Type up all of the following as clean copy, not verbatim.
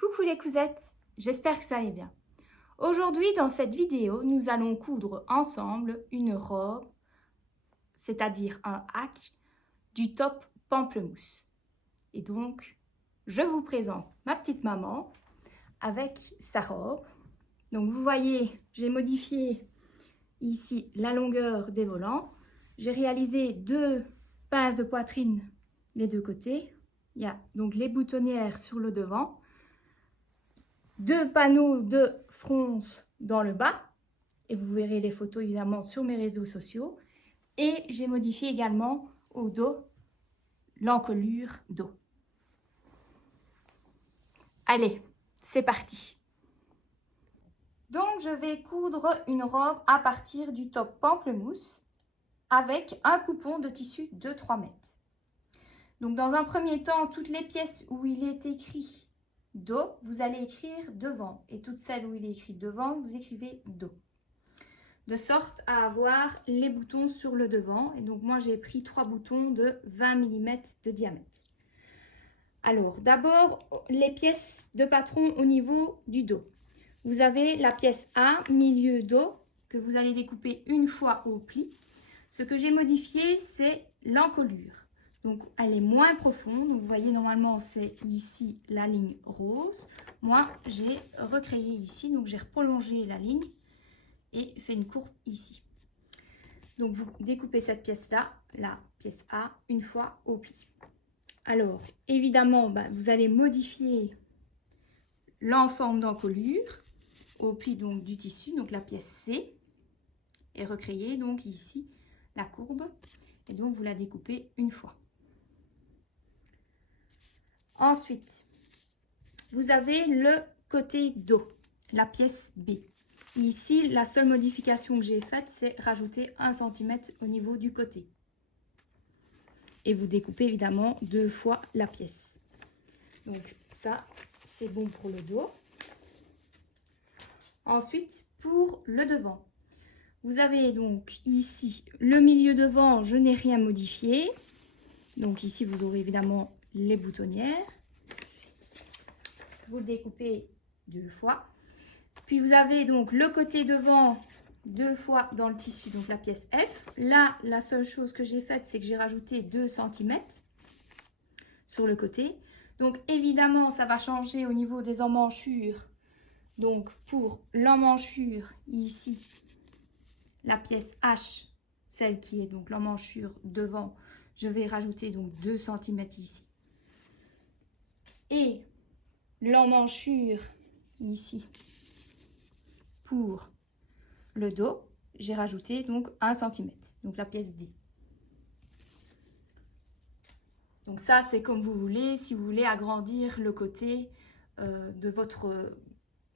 Coucou les cousettes, j'espère que vous allez bien. Aujourd'hui, dans cette vidéo, nous allons coudre ensemble une robe, c'est-à-dire un hack, du top pamplemousse. Et donc, je vous présente ma petite maman avec sa robe. Donc vous voyez, j'ai modifié ici la longueur des volants. J'ai réalisé 2 pinces de poitrine des deux côtés. Il y a donc les boutonnières sur le devant. 2 panneaux de fronce dans le bas, et vous verrez les photos évidemment sur mes réseaux sociaux. Et j'ai modifié également au dos l'encolure dos. Allez, c'est parti. Donc je vais coudre une robe à partir du top pamplemousse avec un coupon de tissu de 3 mètres. Donc dans un premier temps, toutes les pièces où il est écrit dos, vous allez écrire devant, et toutes celles où il est écrit devant, vous écrivez dos, de sorte à avoir les boutons sur le devant. Et donc moi j'ai pris 3 boutons de 20 mm de diamètre. Alors d'abord les pièces de patron au niveau du dos. Vous avez la pièce A, milieu dos, que vous allez découper une fois au pli. Ce que j'ai modifié, c'est l'encolure. Donc elle est moins profonde. Donc vous voyez, normalement c'est ici la ligne rose. Moi j'ai recréé ici, donc j'ai prolongé la ligne et fait une courbe ici. Donc vous découpez cette pièce-là, la pièce A, une fois au pli. Alors évidemment, vous allez modifier l'enforme d'encolure au pli donc du tissu, donc la pièce C, et recréer donc ici la courbe, et donc vous la découpez une fois. Ensuite, vous avez le côté dos, la pièce B. Ici, la seule modification que j'ai faite, c'est rajouter 1 cm au niveau du côté. Et vous découpez évidemment 2 fois la pièce. Donc ça, c'est bon pour le dos. Ensuite, pour le devant. Vous avez donc ici le milieu devant, je n'ai rien modifié. Donc ici, vous aurez évidemment les boutonnières. Vous le découpez 2 fois. Puis vous avez donc le côté devant 2 fois dans le tissu, donc la pièce F. Là, la seule chose que j'ai faite, c'est que j'ai rajouté 2 cm sur le côté. Donc évidemment, ça va changer au niveau des emmanchures. Donc pour l'emmanchure ici, la pièce H, celle qui est donc l'emmanchure devant, je vais rajouter donc 2 cm ici. Et l'emmanchure ici, pour le dos, j'ai rajouté donc 1 cm, donc la pièce D. Donc ça, c'est comme vous voulez, si vous voulez agrandir le côté de votre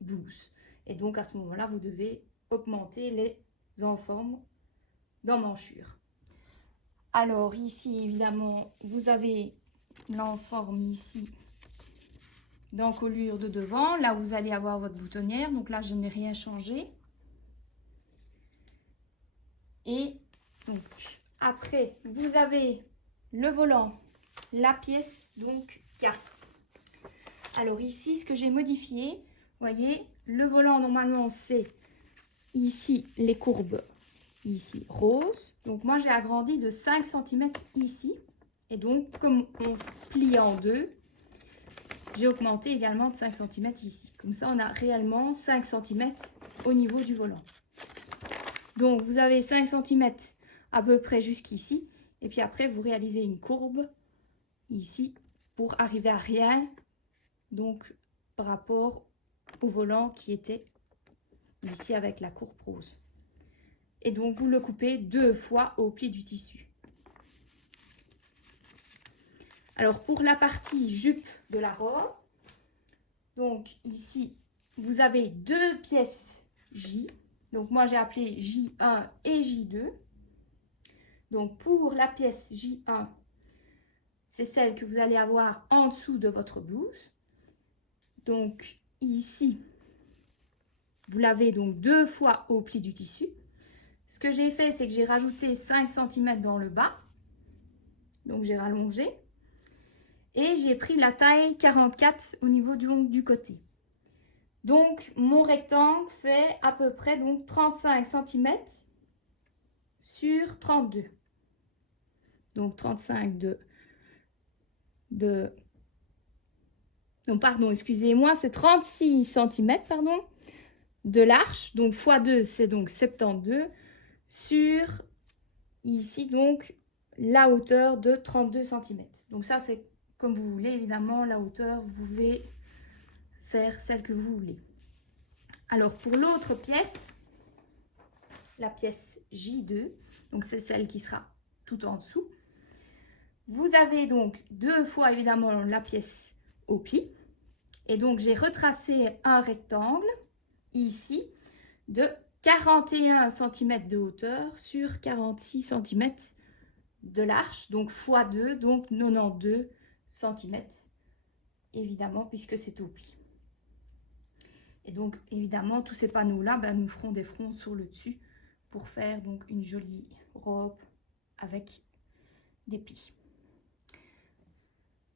blouse. Et donc à ce moment-là, vous devez augmenter les enformes d'emmanchure. Alors ici, évidemment, vous avez l'enforme ici d'encolure de devant. Là, vous allez avoir votre boutonnière. Donc là, je n'ai rien changé. Et donc, après, vous avez le volant, la pièce, donc K. Alors ici, ce que j'ai modifié, vous voyez, le volant, normalement, c'est ici les courbes, ici rose. Donc moi, j'ai agrandi de 5 cm ici. Et donc, comme on plie en deux, j'ai augmenté également de 5 cm ici. Comme ça, on a réellement 5 cm au niveau du volant. Donc, vous avez 5 cm à peu près jusqu'ici. Et puis après, vous réalisez une courbe ici pour arriver à rien. Donc, par rapport au volant qui était ici avec la courbe rose. Et donc, vous le coupez 2 fois au pli du tissu. Alors, pour la partie jupe de la robe, donc ici, vous avez 2 pièces J. Donc, moi, j'ai appelé J1 et J2. Donc, pour la pièce J1, c'est celle que vous allez avoir en dessous de votre blouse. Donc, ici, vous l'avez donc 2 fois au pli du tissu. Ce que j'ai fait, c'est que j'ai rajouté 5 cm dans le bas. Donc, j'ai rallongé. Et j'ai pris la taille 44 au niveau du côté. Donc, mon rectangle fait à peu près donc 35 cm sur 32. Donc, 35 non, pardon, excusez-moi, c'est 36 cm, pardon, de l'arche. Donc, x 2, c'est donc 72 sur, ici, donc, la hauteur de 32 cm. Donc, ça, c'est comme vous voulez, évidemment, la hauteur, vous pouvez faire celle que vous voulez. Alors, pour l'autre pièce, la pièce J2, donc c'est celle qui sera tout en dessous, vous avez donc deux fois, évidemment, la pièce au pli. Et donc, j'ai retracé un rectangle, ici, de 41 cm de hauteur sur 46 cm de l'arche, donc x2, donc 92 cm, évidemment, puisque c'est au pli. Et donc, évidemment, tous ces panneaux-là, nous ferons des fronts sur le dessus pour faire donc une jolie robe avec des plis.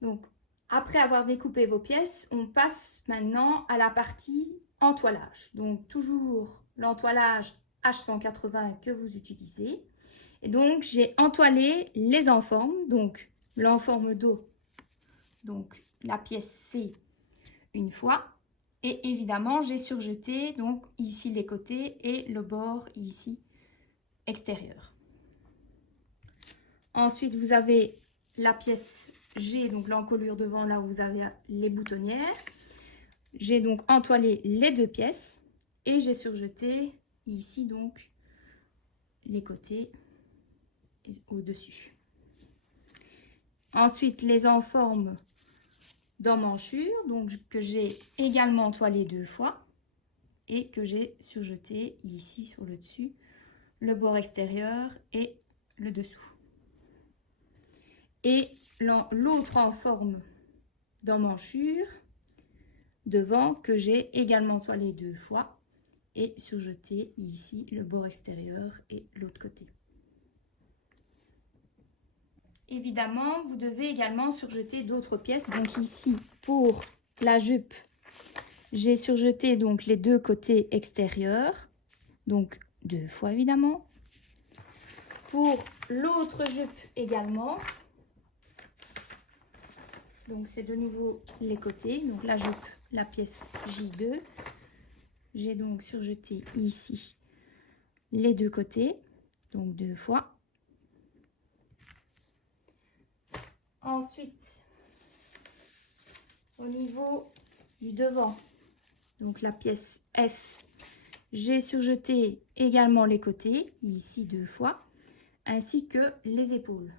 Donc, après avoir découpé vos pièces, on passe maintenant à la partie entoilage. Donc, toujours l'entoilage H180 que vous utilisez. Et donc, j'ai entoilé les enformes, donc l'enforme dos, donc la pièce C une fois. Et évidemment, j'ai surjeté donc ici les côtés et le bord ici extérieur. Ensuite, vous avez la pièce G, donc l'encolure devant, là où vous avez les boutonnières. J'ai donc entoilé les deux pièces et j'ai surjeté ici donc les côtés et au-dessus. Ensuite, les enformes d'emmanchure, donc que j'ai également entoilé deux fois et que j'ai surjeté ici sur le dessus, le bord extérieur et le dessous. Et l'autre en forme d'emmanchure devant que j'ai également entoilé deux fois et surjeté ici le bord extérieur et l'autre côté. Évidemment, vous devez également surjeter d'autres pièces. Donc ici, pour la jupe, j'ai surjeté donc les deux côtés extérieurs, donc deux fois évidemment. Pour l'autre jupe également, donc c'est de nouveau les côtés, donc la jupe, la pièce J2. J'ai donc surjeté ici les deux côtés, donc deux fois. Ensuite, au niveau du devant, donc la pièce F, j'ai surjeté également les côtés, ici deux fois, ainsi que les épaules.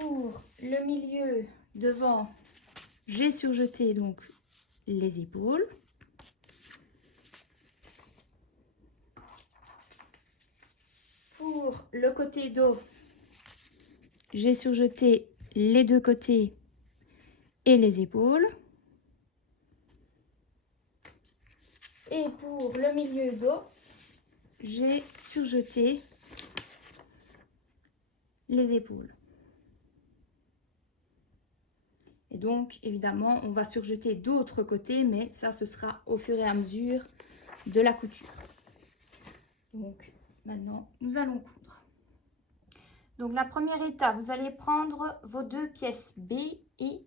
Pour le milieu devant, j'ai surjeté donc les épaules. Pour le côté dos, j'ai surjeté les deux côtés et les épaules. Et pour le milieu dos, j'ai surjeté les épaules. Et donc, évidemment, on va surjeter d'autres côtés, mais ça, ce sera au fur et à mesure de la couture. Donc, maintenant, nous allons coudre. Donc, la première étape, vous allez prendre vos deux pièces B et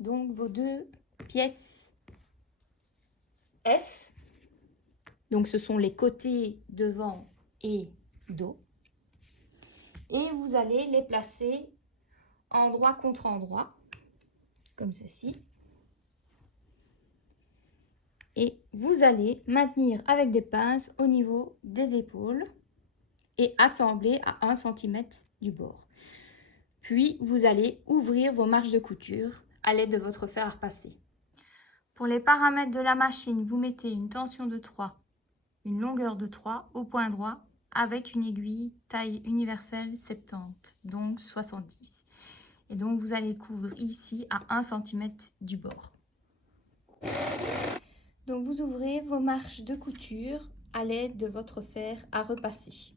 donc vos deux pièces F. Donc, ce sont les côtés devant et dos. Et vous allez les placer endroit contre endroit, comme ceci. Et vous allez maintenir avec des pinces au niveau des épaules et assembler à 1 cm du bord. Puis, vous allez ouvrir vos marges de couture à l'aide de votre fer à repasser. Pour les paramètres de la machine, vous mettez une tension de 3, une longueur de 3 au point droit avec une aiguille taille universelle 70, donc 70. Et donc, vous allez coudre ici à 1 cm du bord. Donc, vous ouvrez vos marges de couture à l'aide de votre fer à repasser.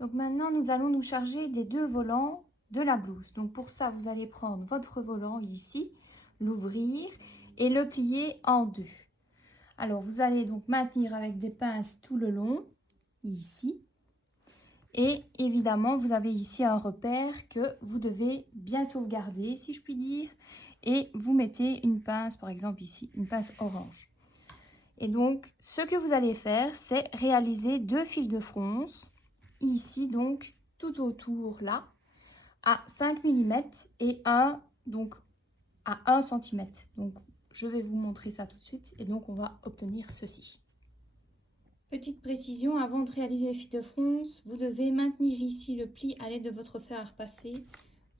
Donc maintenant, nous allons nous charger des 2 volants de la blouse. Donc pour ça, vous allez prendre votre volant ici, l'ouvrir et le plier en 2. Alors vous allez donc maintenir avec des pinces tout le long, ici. Et évidemment, vous avez ici un repère que vous devez bien sauvegarder, si je puis dire. Et vous mettez une pince, par exemple ici, une pince orange. Et donc, ce que vous allez faire, c'est réaliser 2 fils de fronce, ici donc, tout autour là, à 5 mm et un donc à 1 cm. Donc, je vais vous montrer ça tout de suite et donc on va obtenir ceci. Petite précision, avant de réaliser les fils de fronce, vous devez maintenir ici le pli à l'aide de votre fer à repasser,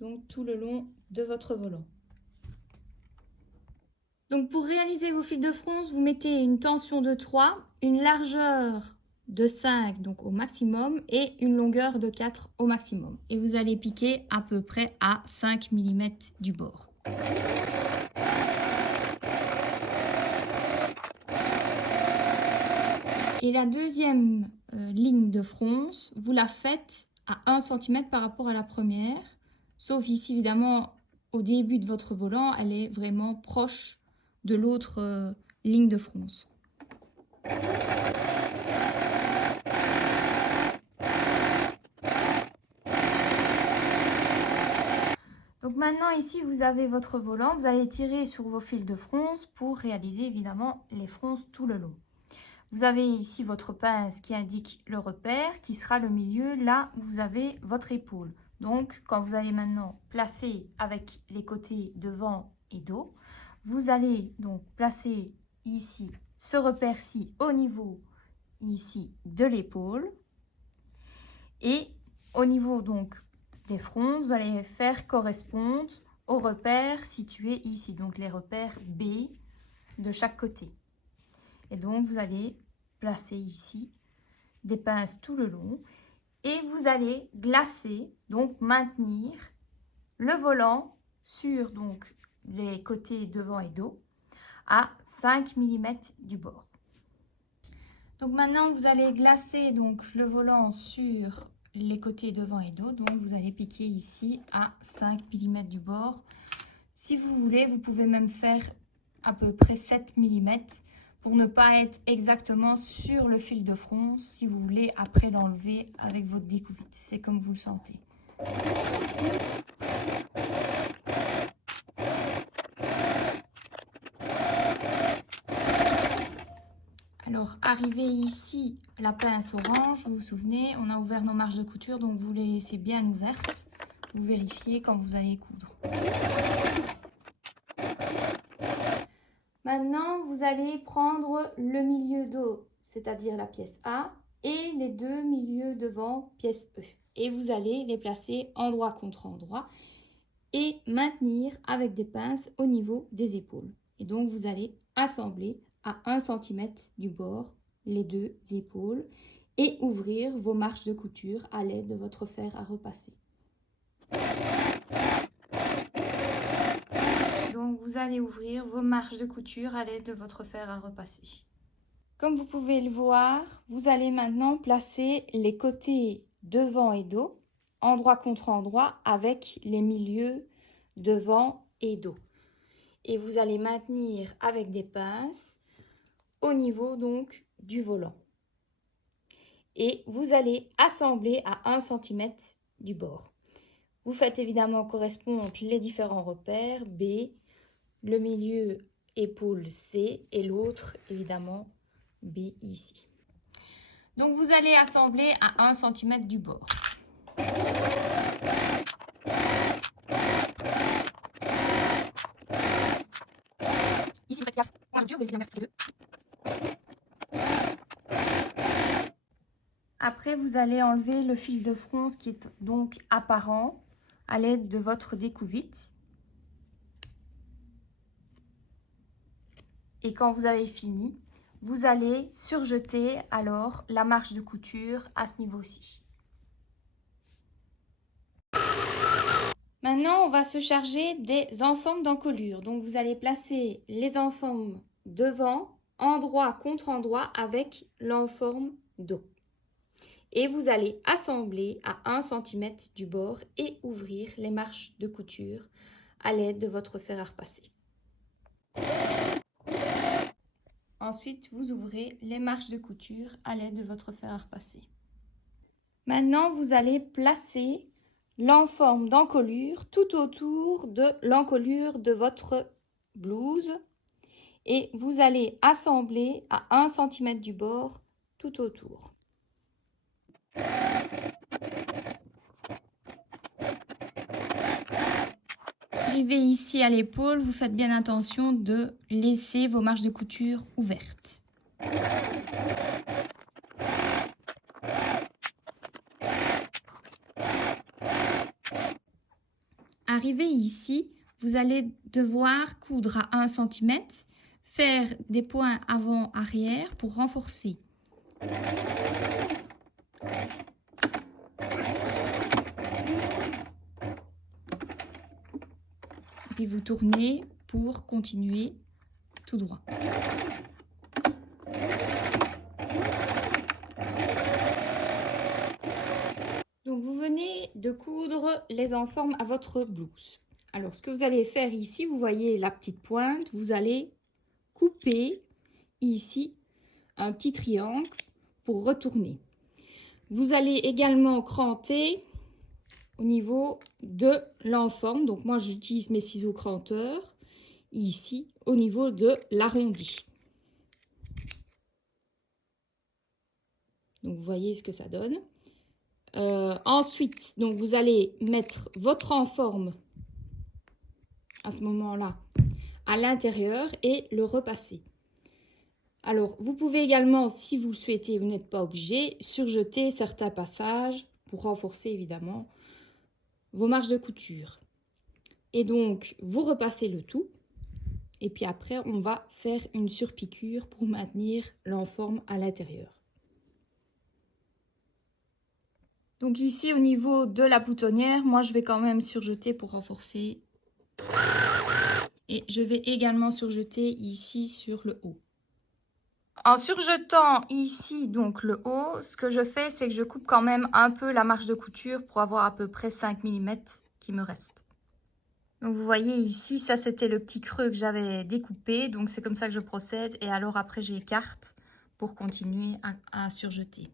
donc tout le long de votre volant. Donc pour réaliser vos fils de fronce, vous mettez une tension de 3, une largeur de 5 donc au maximum et une longueur de 4 au maximum. Et vous allez piquer à peu près à 5 mm du bord. Et la deuxième ligne de fronce, vous la faites à 1 cm par rapport à la première. Sauf ici, évidemment, au début de votre volant, elle est vraiment proche de l'autre ligne de fronce. Donc maintenant ici vous avez votre volant, vous allez tirer sur vos fils de fronce pour réaliser évidemment les fronces tout le long. Vous avez ici votre pince qui indique le repère qui sera le milieu là où vous avez votre épaule. Donc quand vous allez maintenant placer avec les côtés devant et dos, vous allez donc placer ici ce repère-ci au niveau ici de l'épaule et au niveau donc des fronces, vous allez faire correspondre aux repères situés ici, donc les repères B de chaque côté. Et donc vous allez placer ici des pinces tout le long et vous allez glacer, donc maintenir le volant sur donc les côtés devant et dos à 5 mm du bord. Donc maintenant vous allez glacer donc le volant sur les côtés devant et dos, donc vous allez piquer ici à 5 mm du bord. Si vous voulez, vous pouvez même faire à peu près 7 mm pour ne pas être exactement sur le fil de fronce si vous voulez après l'enlever avec votre découvite. C'est comme vous le sentez. Alors, arrivé ici, la pince orange, vous vous souvenez, on a ouvert nos marges de couture, donc vous les laissez bien ouvertes. Vous vérifiez quand vous allez coudre. Maintenant, vous allez prendre le milieu dos, c'est-à-dire la pièce A, et les 2 milieux devant, pièce E. Et vous allez les placer endroit contre endroit et maintenir avec des pinces au niveau des épaules. Et donc, vous allez assembler à 1 cm du bord les 2 épaules et ouvrir vos marches de couture à l'aide de votre fer à repasser. Donc vous allez ouvrir vos marches de couture à l'aide de votre fer à repasser. Comme vous pouvez le voir, vous allez maintenant placer les côtés devant et dos, endroit contre endroit, avec les milieux devant et dos. Et vous allez maintenir avec des pinces au niveau donc du volant. Et vous allez assembler à 1 cm du bord. Vous faites évidemment correspondre les différents repères B, le milieu épaule C et l'autre évidemment B ici. Donc vous allez assembler à 1 cm du bord. Ici vous faites gaffe, moi je dure, vous laissez bien les deux. Après vous allez enlever le fil de fronce qui est donc apparent à l'aide de votre découvite. Et quand vous avez fini, vous allez surjeter alors la marche de couture à ce niveau-ci. Maintenant, on va se charger des enformes d'encolure. Donc, vous allez placer les enformes devant, endroit contre endroit avec l'enforme dos. Et vous allez assembler à 1 cm du bord et ouvrir les marches de couture à l'aide de votre fer à repasser. Ensuite, vous ouvrez les marches de couture à l'aide de votre fer à repasser. Maintenant, vous allez placer l'enforme d'encolure tout autour de l'encolure de votre blouse et vous allez assembler à 1 cm du bord tout autour. Arrivé ici à l'épaule, vous faites bien attention de laisser vos marches de couture ouvertes. Arrivé ici, vous allez devoir coudre à 1 cm, faire des points avant-arrière pour renforcer. Puis vous tournez pour continuer tout droit. Donc vous venez de coudre les enformes à votre blouse. Alors ce que vous allez faire ici, vous voyez la petite pointe, vous allez couper ici un petit triangle pour retourner. Vous allez également cranter au niveau de l'enforme. Donc moi j'utilise mes ciseaux cranteurs ici au niveau de l'arrondi. Donc vous voyez ce que ça donne. Ensuite, donc vous allez mettre votre enforme à ce moment-là à l'intérieur et le repasser. Alors, vous pouvez également, si vous le souhaitez, vous n'êtes pas obligé, surjeter certains passages pour renforcer évidemment vos marches de couture. Et donc, vous repassez le tout. Et puis après, on va faire une surpiqûre pour maintenir l'enforme à l'intérieur. Donc ici, au niveau de la boutonnière, moi, je vais quand même surjeter pour renforcer. Et je vais également surjeter ici sur le haut. En surjetant ici donc le haut, ce que je fais, c'est que je coupe quand même un peu la marge de couture pour avoir à peu près 5 mm qui me reste. Donc vous voyez ici, ça c'était le petit creux que j'avais découpé, donc c'est comme ça que je procède. Et alors après j'écarte pour continuer à surjeter.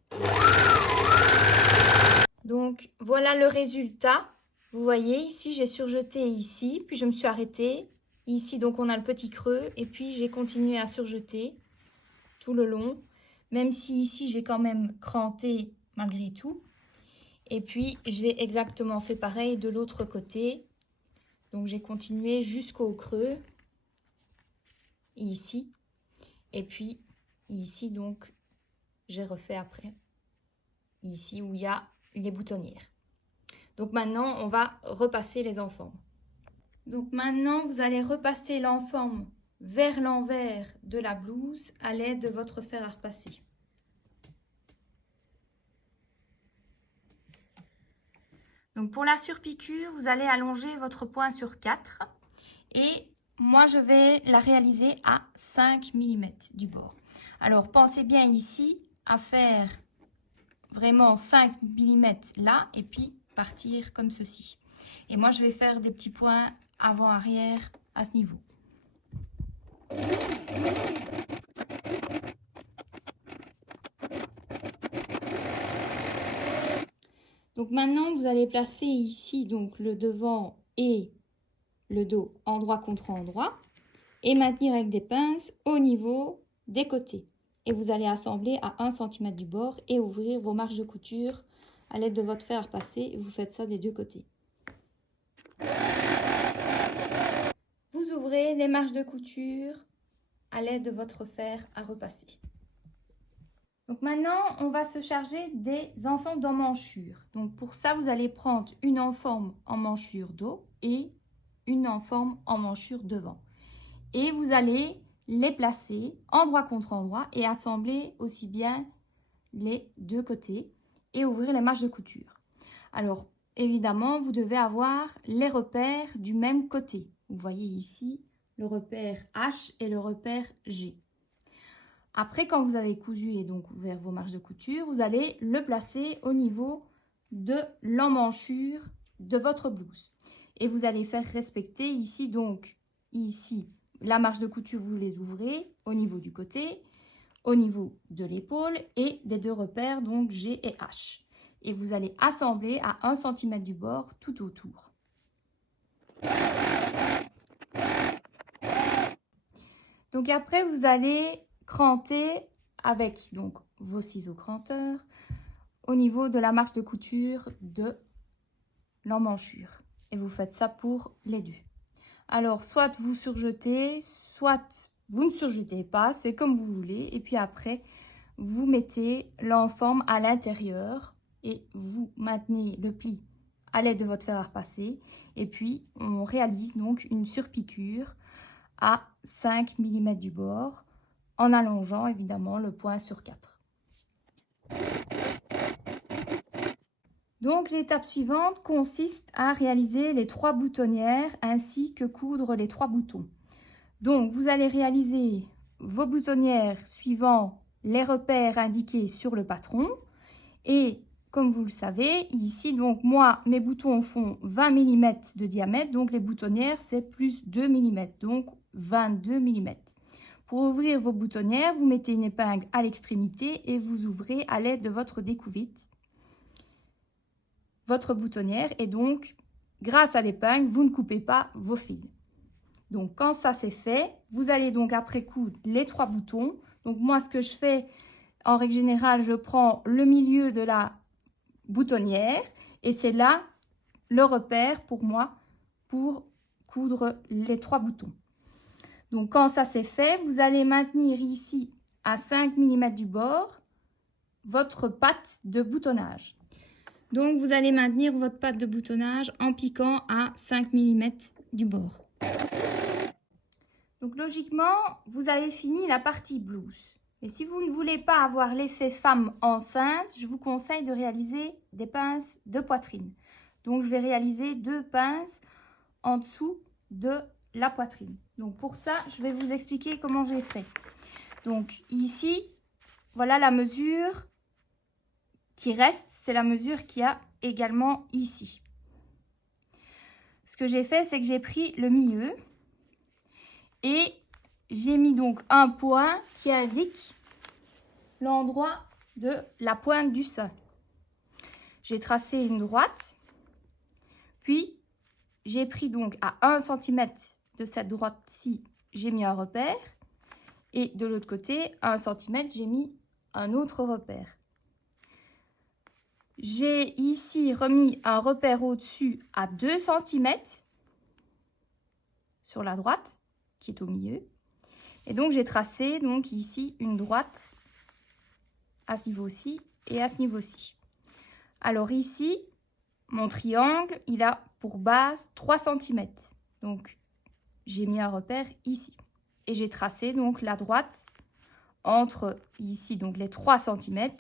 Donc voilà le résultat. Vous voyez ici, j'ai surjeté ici, puis je me suis arrêtée. Ici donc on a le petit creux et puis j'ai continué à surjeter tout le long, même si ici j'ai quand même cranté malgré tout. Et puis j'ai exactement fait pareil de l'autre côté. Donc j'ai continué jusqu'au creux, ici. Et puis ici donc j'ai refait après, ici où il y a les boutonnières. Donc maintenant on va repasser les enformes. Donc maintenant vous allez repasser l'enforme vers l'envers de la blouse à l'aide de votre fer à repasser. Donc pour la surpiqûre, vous allez allonger votre point sur 4 et moi je vais la réaliser à 5 mm du bord. Alors pensez bien ici à faire vraiment 5 mm là et puis partir comme ceci. Et moi je vais faire des petits points avant-arrière à ce niveau. Donc maintenant vous allez placer ici donc le devant et le dos endroit contre endroit et maintenir avec des pinces au niveau des côtés. Et vous allez assembler à 1 cm du bord et ouvrir vos marches de couture à l'aide de votre fer à repasser. Et vous faites ça des deux côtés. Vous ouvrez les marches de couture à l'aide de votre fer à repasser. Donc maintenant, on va se charger des enformes d'emmanchure. Donc pour ça, vous allez prendre une enforme emmanchure dos et une enforme emmanchure devant. Et vous allez les placer endroit contre endroit et assembler aussi bien les deux côtés et ouvrir les marches de couture. Alors évidemment, vous devez avoir les repères du même côté. Vous voyez ici le repère H et le repère G. Après, quand vous avez cousu et donc ouvert vos marges de couture, vous allez le placer au niveau de l'emmanchure de votre blouse. Et vous allez faire respecter ici, donc ici, la marge de couture, vous les ouvrez au niveau du côté, au niveau de l'épaule et des deux repères, donc G et H. Et vous allez assembler à 1 cm du bord tout autour. Donc après, vous allez cranter avec donc vos ciseaux cranteurs au niveau de la marge de couture de l'emmanchure. Et vous faites ça pour les deux. Alors, soit vous surjetez, soit vous ne surjetez pas, c'est comme vous voulez. Et puis après, vous mettez l'enforme à l'intérieur et vous maintenez le pli à l'aide de votre fer à repasser. Et puis, on réalise donc une surpiqûre à 5 mm du bord en allongeant évidemment le point sur 4. Donc l'étape suivante consiste à réaliser les 3 boutonnières ainsi que coudre les 3 boutons. Donc vous allez réaliser vos boutonnières suivant les repères indiqués sur le patron. Et comme vous le savez, ici, donc moi, mes boutons font 20 mm de diamètre, donc les boutonnières, c'est plus 2 mm, donc 22 mm. Pour ouvrir vos boutonnières, vous mettez une épingle à l'extrémité et vous ouvrez à l'aide de votre découvite votre boutonnière. Et donc, grâce à l'épingle, vous ne coupez pas vos fils. Donc, quand ça c'est fait, vous allez donc après coudre les 3 boutons. Donc, moi, ce que je fais, en règle générale, je prends le milieu de la boutonnière et c'est là le repère pour moi pour coudre les 3 boutons. Donc, quand ça c'est fait, vous allez maintenir ici à 5 mm du bord votre patte de boutonnage. Donc, vous allez maintenir votre patte de boutonnage en piquant à 5 mm du bord. Donc, logiquement, vous avez fini la partie blouse. Et si vous ne voulez pas avoir l'effet femme enceinte, je vous conseille de réaliser des pinces de poitrine. Donc, je vais réaliser 2 pinces en dessous de la poitrine. Donc, pour ça, je vais vous expliquer comment j'ai fait. Donc, ici, voilà la mesure qui reste, c'est la mesure qu'il y a également ici. Ce que j'ai fait, c'est que j'ai pris le milieu et j'ai mis donc un point qui indique l'endroit de la pointe du sein. J'ai tracé une droite, puis j'ai pris donc à 1 cm de cette droite-ci, j'ai mis un repère et de l'autre côté, à 1 cm, j'ai mis un autre repère. J'ai ici remis un repère au-dessus à 2 cm sur la droite qui est au milieu. Et donc, j'ai tracé donc ici une droite à ce niveau-ci et à ce niveau-ci. Alors ici, mon triangle, il a pour base 3 cm. Donc, j'ai mis un repère ici. Et j'ai tracé donc la droite entre ici, donc les 3 cm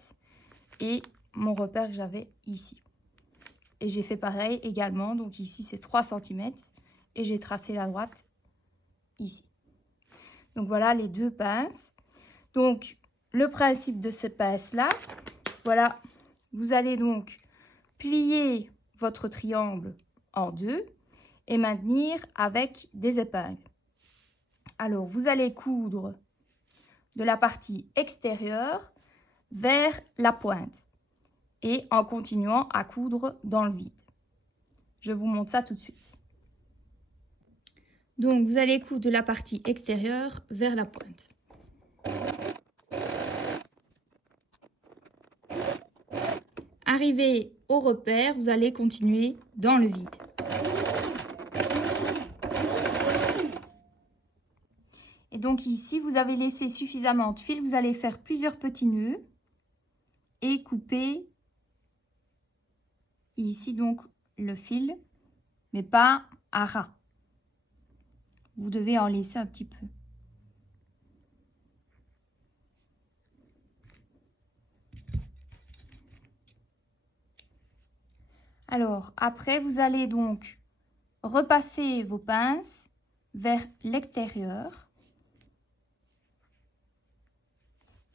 et mon repère que j'avais ici. Et j'ai fait pareil également, donc ici c'est 3 cm et j'ai tracé la droite ici. Donc voilà les 2 pinces. Donc le principe de ces pinces-là, voilà, vous allez donc plier votre triangle en 2 et maintenir avec des épingles. Alors vous allez coudre de la partie extérieure vers la pointe et en continuant à coudre dans le vide. Je vous montre ça tout de suite. Donc, vous allez coudre de la partie extérieure vers la pointe. Arrivé au repère, vous allez continuer dans le vide. Et donc ici, vous avez laissé suffisamment de fil. Vous allez faire plusieurs petits nœuds et couper ici donc le fil, mais pas à ras. Vous devez en laisser un petit peu. Alors, après, vous allez donc repasser vos pinces vers l'extérieur.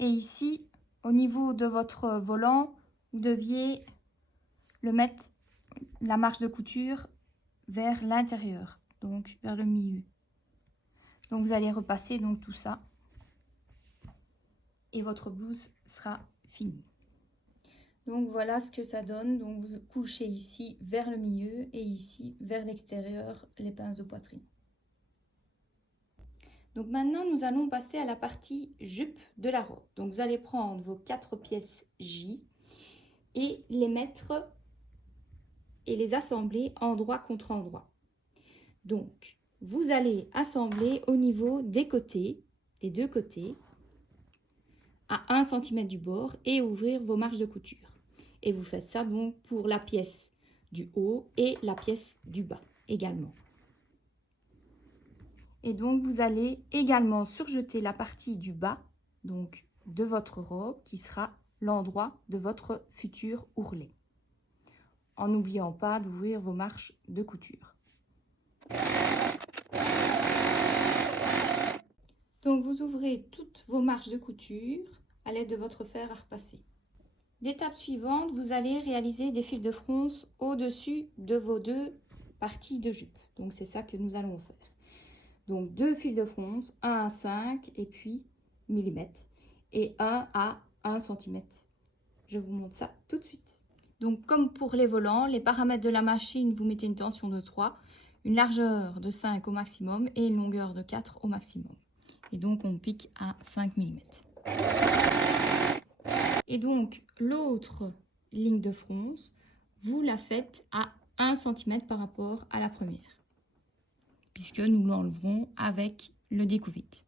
Et ici, au niveau de votre volant, vous deviez le mettre, la marge de couture, vers l'intérieur, donc vers le milieu. Donc vous allez repasser donc tout ça. Et votre blouse sera finie. Donc voilà ce que ça donne. Donc vous couchez ici vers le milieu et ici vers l'extérieur les pinces de poitrine. Donc maintenant nous allons passer à la partie jupe de la robe. Donc vous allez prendre vos 4 pièces J et les mettre et les assembler endroit contre endroit. Donc vous allez assembler au niveau des côtés, des deux côtés, à 1 cm du bord et ouvrir vos marges de couture. Et vous faites ça donc pour la pièce du haut et la pièce du bas également. Et donc vous allez également surjeter la partie du bas donc de votre robe qui sera l'endroit de votre futur ourlet. En n'oubliant pas d'ouvrir vos marges de couture. Donc vous ouvrez toutes vos marges de couture à l'aide de votre fer à repasser. L'étape suivante, vous allez réaliser des fils de fronce au-dessus de vos deux parties de jupe. Donc c'est ça que nous allons faire. Donc 2 fils de fronce, 1 à 5 et puis millimètres et 1 à 1 cm. Je vous montre ça tout de suite. Donc comme pour les volants, les paramètres de la machine, vous mettez une tension de 3, une largeur de 5 au maximum et une longueur de 4 au maximum. Et donc on pique à 5 mm. Et donc l'autre ligne de fronce, vous la faites à 1 cm par rapport à la première, puisque nous l'enleverons avec le découvite.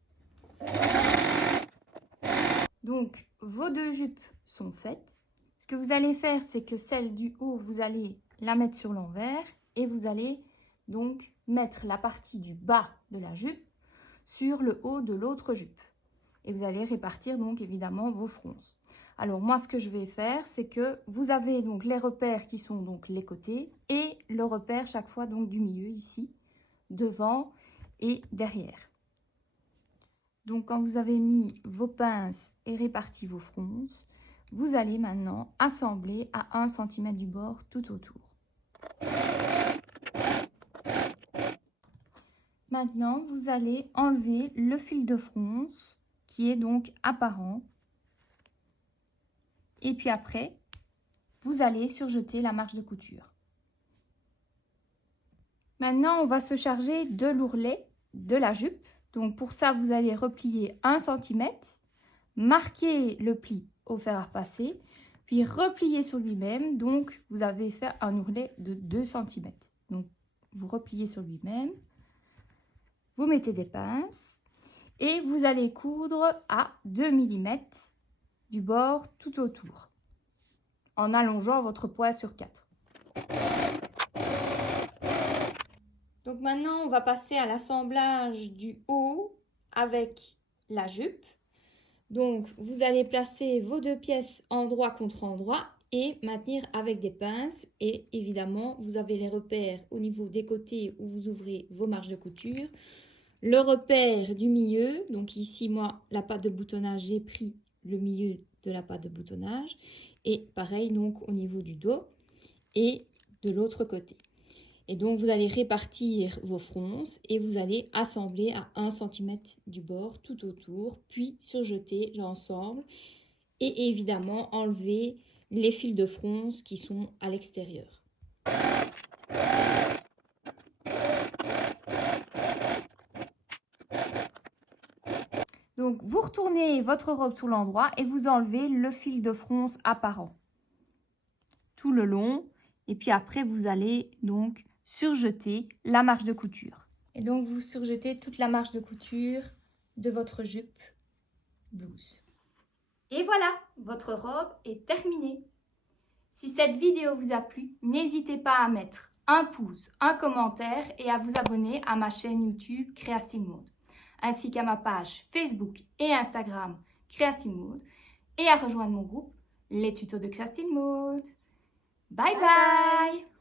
Donc vos deux jupes sont faites. Ce que vous allez faire, c'est que celle du haut, vous allez la mettre sur l'envers et vous allez donc mettre la partie du bas de la jupe sur le haut de l'autre jupe. Et vous allez répartir donc évidemment vos fronces. Alors moi, ce que je vais faire, c'est que vous avez donc les repères qui sont donc les côtés et le repère chaque fois donc du milieu ici, devant et derrière. Donc quand vous avez mis vos pinces et réparti vos fronces, vous allez maintenant assembler à 1 cm du bord tout autour. Maintenant, vous allez enlever le fil de fronce qui est donc apparent. Et puis après, vous allez surjeter la marge de couture. Maintenant, on va se charger de l'ourlet de la jupe. Donc pour ça, vous allez replier 1 cm, marquer le pli au fer à repasser, puis replier sur lui-même. Donc vous avez fait un ourlet de 2 cm. Donc vous repliez sur lui-même, vous mettez des pinces et vous allez coudre à 2 mm du bord tout autour, en allongeant votre poids sur 4. Donc maintenant, on va passer à l'assemblage du haut avec la jupe. Donc, vous allez placer vos deux pièces endroit contre endroit et maintenir avec des pinces. Et évidemment, vous avez les repères au niveau des côtés où vous ouvrez vos marges de couture. Le repère du milieu, donc ici, moi, la patte de boutonnage, j'ai pris le milieu de la patte de boutonnage. Et pareil, donc, au niveau du dos et de l'autre côté. Et donc, vous allez répartir vos fronces et vous allez assembler à 1 cm du bord tout autour, puis surjeter l'ensemble et évidemment enlever les fils de fronce qui sont à l'extérieur. Donc, vous retournez votre robe sur l'endroit et vous enlevez le fil de fronce apparent tout le long. Et puis après, vous allez donc surjeter la marge de couture. Et donc, vous surjetez toute la marge de couture de votre jupe blouse. Et voilà, votre robe est terminée. Si cette vidéo vous a plu, n'hésitez pas à mettre un pouce, un commentaire et à vous abonner à ma chaîne YouTube Créastyle Mode, ainsi qu'à ma page Facebook et Instagram Créastyle Mode et à rejoindre mon groupe Les Tutos de Créastyle Mode. Bye bye!